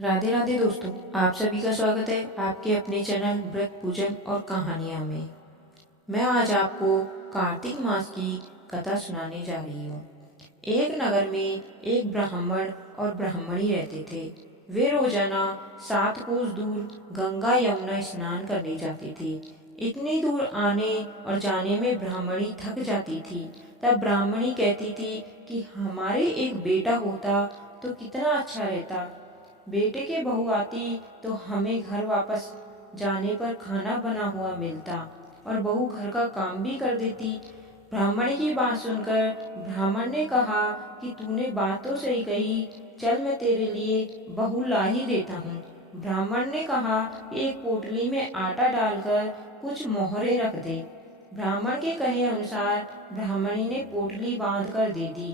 राधे राधे दोस्तों, आप सभी का स्वागत है आपके अपने चैनल व्रत पूजन और कहानियाँ में। मैं आज आपको कार्तिक मास की कथा सुनाने जा रही हूँ। एक नगर में एक ब्राह्मण और ब्राह्मणी रहते थे। वे रोजाना 7 कोस दूर गंगा यमुना स्नान करने जाते थे। इतनी दूर आने और जाने में ब्राह्मणी थक जाती थी। तब ब्राह्मणी कहती थी कि हमारे एक बेटा होता तो कितना अच्छा रहता। बेटे के बहू आती तो हमें घर वापस जाने पर खाना बना हुआ मिलता और बहू घर का काम भी कर देती। ब्राह्मण की बात सुनकर ब्राह्मण ने कहा कि तूने बात तो सही कही, चल मैं तेरे लिए बहू ला ही देता हूँ। ब्राह्मण ने कहा कि एक पोटली में आटा डालकर कुछ मोहरे रख दे। ब्राह्मण के कहे अनुसार ब्राह्मणी ने पोटली बांध कर दे दी।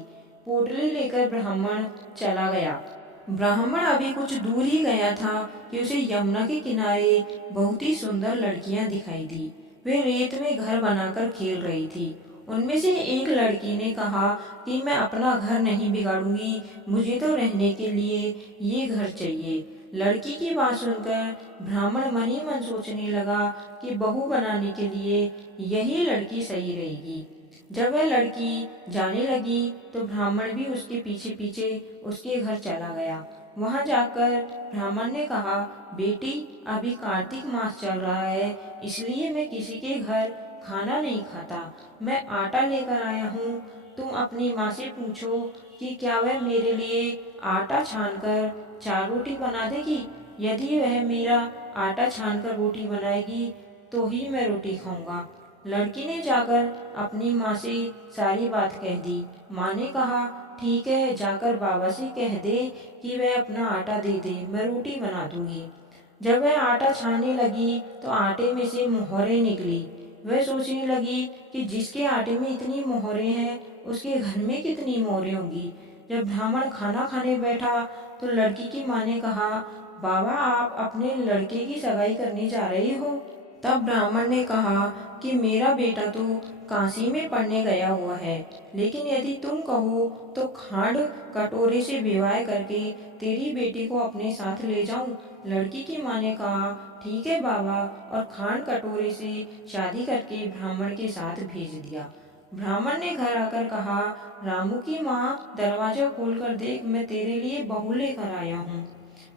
पोटली लेकर ब्राह्मण चला गया। ब्राह्मण अभी कुछ दूर ही गया था कि उसे यमुना के किनारे बहुत ही सुंदर लड़कियां दिखाई दी। वे रेत में घर बनाकर खेल रही थी। उनमें से एक लड़की ने कहा कि मैं अपना घर नहीं बिगाड़ूंगी, मुझे तो रहने के लिए ये घर चाहिए। लड़की की बात सुनकर ब्राह्मण मन ही मन सोचने लगा कि बहू बनाने के लिए यही लड़की सही रहेगी। जब वह लड़की जाने लगी तो ब्राह्मण भी उसके पीछे पीछे उसके घर चला गया। वहां जाकर ब्राह्मण ने कहा, बेटी अभी कार्तिक मास चल रहा है, इसलिए मैं किसी के घर खाना नहीं खाता। मैं आटा लेकर आया हूँ, तुम अपनी माँ से पूछो कि क्या वह मेरे लिए आटा छानकर 4 रोटी बना देगी। यदि वह मेरा आटा छानकर रोटी बनाएगी तो ही मैं रोटी खाऊंगा। लड़की ने जाकर अपनी माँ से सारी बात कह दी। माँ ने कहा, ठीक है, जाकर बाबा से कह दे कि वह अपना आटा दे दे, मैं रोटी बना दूंगी। जब वह आटा छानने लगी तो आटे में से मोहरें निकली। वह सोचने लगी कि जिसके आटे में इतनी मोहरें हैं उसके घर में कितनी मोहरें होंगी। जब ब्राह्मण खाना खाने बैठा तो लड़की की माँ ने कहा, बाबा आप अपने लड़के की सगाई करने जा रहे हो। तब ब्राह्मण ने कहा कि मेरा बेटा तो काशी में पढ़ने गया हुआ है, लेकिन यदि तुम कहो तो खांड कटोरे से विवाह करके तेरी बेटी को अपने साथ ले जाऊं। लड़की की माँ ने कहा, ठीक है बाबा, और खांड कटोरे से शादी करके ब्राह्मण के साथ भेज दिया। ब्राह्मण ने घर आकर कहा, रामू की माँ दरवाजा खोलकर देख, मैं तेरे लिए बहू लेकर आया हूँ।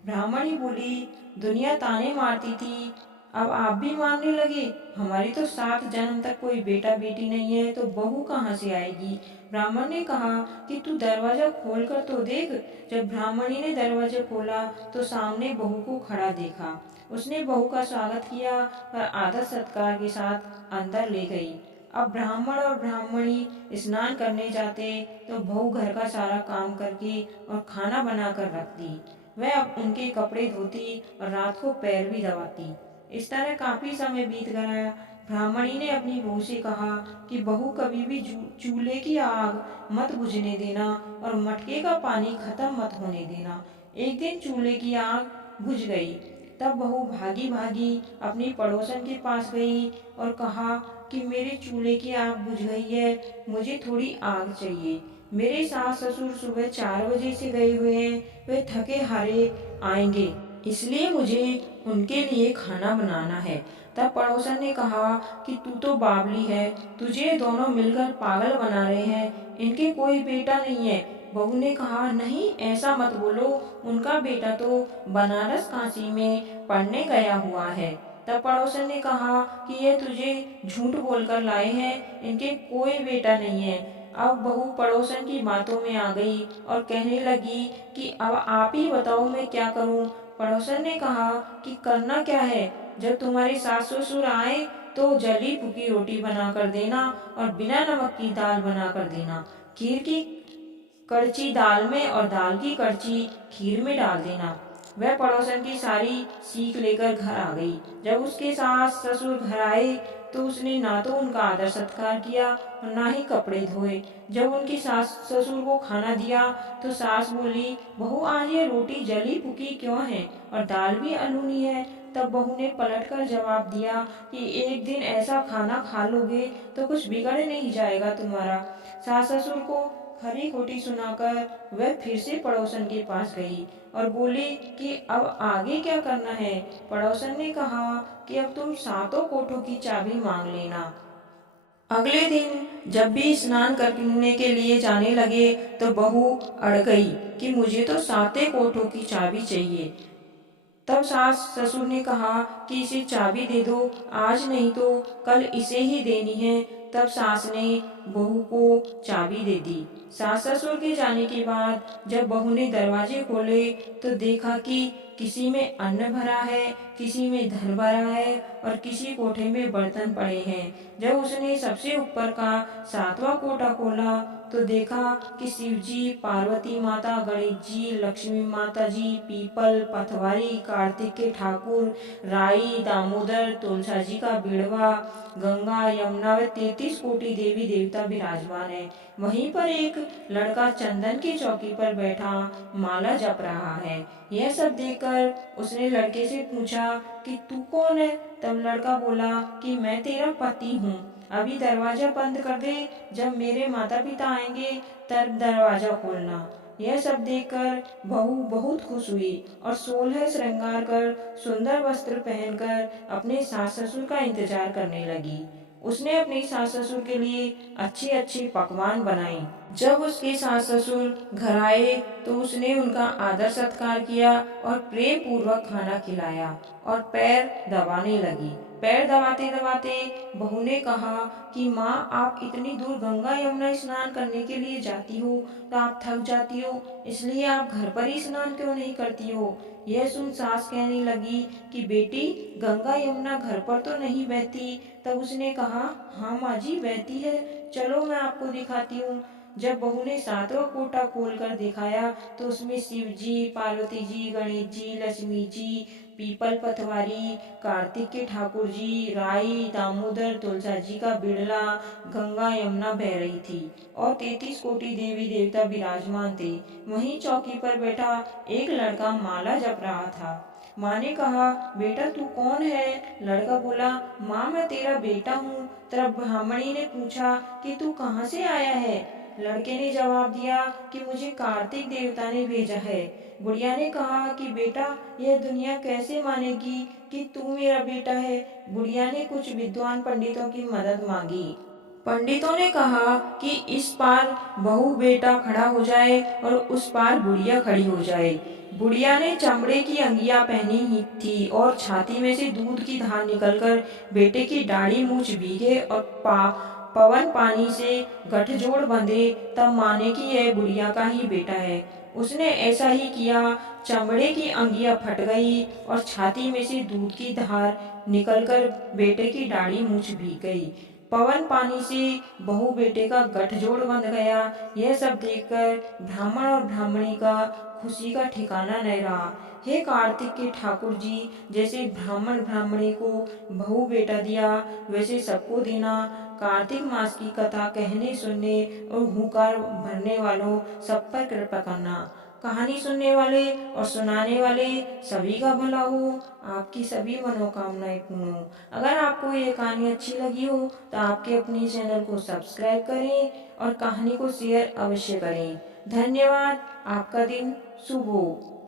ब्राह्मणी बोली, दुनिया ताने मारती थी, अब आप भी मारने लगे। हमारी तो 7 जन्म तक कोई बेटा बेटी नहीं है, तो बहू कहाँ से आएगी। ब्राह्मण ने कहा कि तू दरवाजा खोल कर तो देख। जब ब्राह्मणी ने दरवाजा खोला तो सामने बहू को खड़ा देखा। उसने बहू का स्वागत किया और आदर सत्कार के साथ अंदर ले गई। अब ब्राह्मण और ब्राह्मणी स्नान करने जाते तो बहू घर का सारा काम करके और खाना बनाकर रखती। वह अब उनके कपड़े धोती और रात को पैर भी दबाती। इस तरह काफी समय बीत गया। ब्राह्मणी ने अपनी बहू से कहा कि बहू कभी भी चूल्हे की आग मत बुझने देना और मटके का पानी खत्म मत होने देना। एक दिन चूल्हे की आग बुझ गई। तब बहू भागी भागी अपनी पड़ोसन के पास गई और कहा कि मेरे चूल्हे की आग बुझ गई है, मुझे थोड़ी आग चाहिए। मेरे सास ससुर सुबह 4 बजे से गए हुए हैं, वे थके हारे आएंगे, इसलिए मुझे उनके लिए खाना बनाना है। तब पड़ोसन ने कहा कि तू तो बावली है, तुझे दोनों मिलकर पागल बना रहे हैं, इनके कोई बेटा नहीं है। बहू ने कहा, नहीं ऐसा मत बोलो, उनका बेटा तो बनारस काशी में पढ़ने गया हुआ है। तब पड़ोसन ने कहा कि ये तुझे झूठ बोलकर लाए हैं, इनके कोई बेटा नहीं है। अब बहू पड़ोसन की बातों में आ गई और कहने लगी कि अब आप ही बताओ मैं क्या करूं। पड़ोसन ने कहा कि करना क्या है, जब तुम्हारे सास ससुर आए तो जली फूकी रोटी बना कर देना और बिना नमक की दाल बना कर देना। खीर की कड़ची दाल में और दाल की कड़ची खीर में डाल देना। वह पड़ोसन की सारी सीख लेकर घर आ गई। जब उसके सास ससुर घर आए तो उसने ना तो उनका आदर सत्कार किया और ना ही कपड़े धोए। जब उनकी सास ससुर को खाना दिया तो सास बोली, बहू आज ये रोटी जली फूकी क्यों है और दाल भी अनूनी है। तब बहू ने पलटकर जवाब दिया कि एक दिन ऐसा खाना खा लोगे तो कुछ बिगड़ नहीं जाएगा तुम्हारा। सास ससुर को खरी खोटी सुनाकर वह फिर से पड़ोसन के पास गई और बोली कि अब आगे क्या करना है। पड़ोसन ने कहा कि अब तुम सातों कोठों की चाबी मांग लेना। अगले दिन जब भी स्नान करने के लिए जाने लगे तो बहू अड़ गई कि मुझे तो सातों कोठों की चाबी चाहिए। तब सास ससुर ने कहा कि इसे चाबी दे दो, आज नहीं तो कल इसे ही देनी है। तब सास ने बहू को चाबी दे दी। सास ससुर के जाने के बाद जब बहू ने दरवाजे खोले तो देखा कि किसी में अन्न भरा है, किसी में धन भरा है और किसी कोठे में बर्तन पड़े हैं। जब उसने सबसे ऊपर का सातवां कोठा खोला तो देखा कि शिव जी, पार्वती माता, गणेश जी, लक्ष्मी माता जी, पीपल, पथवारी, कार्तिक के ठाकुर, राई, दामोदर, तुलसा जी का बिड़वा, गंगा, यमुना व 33 कोटि देवी देवता विराजमान है। वहीं पर एक लड़का चंदन की चौकी पर बैठा माला जप रहा है। यह सब देखकर उसने लड़के से पूछा कि तू कौन है। तब लड़का बोला कि मैं तेरा पति हूँ, अभी दरवाजा बंद कर दे, जब मेरे माता पिता आएंगे तब दरवाजा खोलना। यह सब देखकर बहू बहुत खुश हुई और 16 श्रृंगार कर सुंदर वस्त्र पहनकर अपने सास ससुर का इंतजार करने लगी। उसने अपनी सास ससुर के लिए अच्छे अच्छे पकवान बनाए। जब उसके सास ससुर घर आए तो उसने उनका आदर सत्कार किया और प्रेम पूर्वक खाना खिलाया और पैर दबाने लगी। पैर दबाते दबाते बहू ने कहा कि माँ, आप इतनी दूर गंगा यमुना स्नान करने के लिए जाती हो तो आप थक जाती हो, इसलिए आप घर पर ही स्नान क्यों नहीं करती हो। यह सुन सास कहने लगी कि बेटी, गंगा यमुना घर पर तो नहीं बहती। तब उसने कहा, हाँ माँ जी, बहती है, चलो मैं आपको दिखाती हूँ। जब बहू ने सातवां कोटा खोलकर दिखाया तो उसमें शिव जी, पार्वती जी, गणेश जी, लक्ष्मी जी, पीपल पथवारी, कार्तिक के ठाकुर जी, राई, दामोदर, तुलसा जी का बिड़ला, गंगा यमुना बह रही थी और 33 कोटि देवी देवता विराजमान थे। वहीं चौकी पर बैठा एक लड़का माला जप रहा था। माँ ने कहा, बेटा तू कौन है। लड़का बोला, माँ मैं तेरा बेटा हूँ। तब ब्राह्मणी ने पूछा कि तू कहाँ से आया है। लड़के ने जवाब दिया कि मुझे कार्तिक देवता ने भेजा है। बुढ़िया ने कहा कि बेटा, यह दुनिया कैसे मानेगी कि तू मेरा बेटा है। बुढ़िया ने कुछ विद्वान पंडितों की मदद मांगी। पंडितों ने कहा कि इस पार बहू बेटा खड़ा हो जाए और उस पार बुढ़िया खड़ी हो जाए। बुढ़िया ने चमड़े की अंगिया पहनी ही थी और छाती में से दूध की धार निकलकर बेटे की दाढ़ी मूछ भीगे और पवन पानी से गठजोड़ बंधे, तब माने कि यह बुढ़िया का ही बेटा है। उसने ऐसा ही किया। चमड़े की अंगिया फट गई और छाती में से दूध की धार निकलकर बेटे की दाढ़ी मूछ भीग गई। पवन पानी से बहू बेटे का गठजोड़ बंध गया। यह सब देखकर ब्राह्मण और ब्राह्मणी का खुशी का ठिकाना नहीं रहा। हे कार्तिक के ठाकुर जी, जैसे ब्राह्मण ब्राह्मणी को बहू बेटा दिया वैसे सबको देना। कार्तिक मास की कथा कहने, सुनने और हुंकार भरने वालों सब पर कृपा करना। कहानी सुनने वाले और सुनाने वाले सभी का भला हो, आपकी सभी मनोकामनाएं पूर्ण हो। अगर आपको ये कहानी अच्छी लगी हो तो आपके अपने चैनल को सब्सक्राइब करें और कहानी को शेयर अवश्य करें। धन्यवाद। आपका दिन शुभ हो।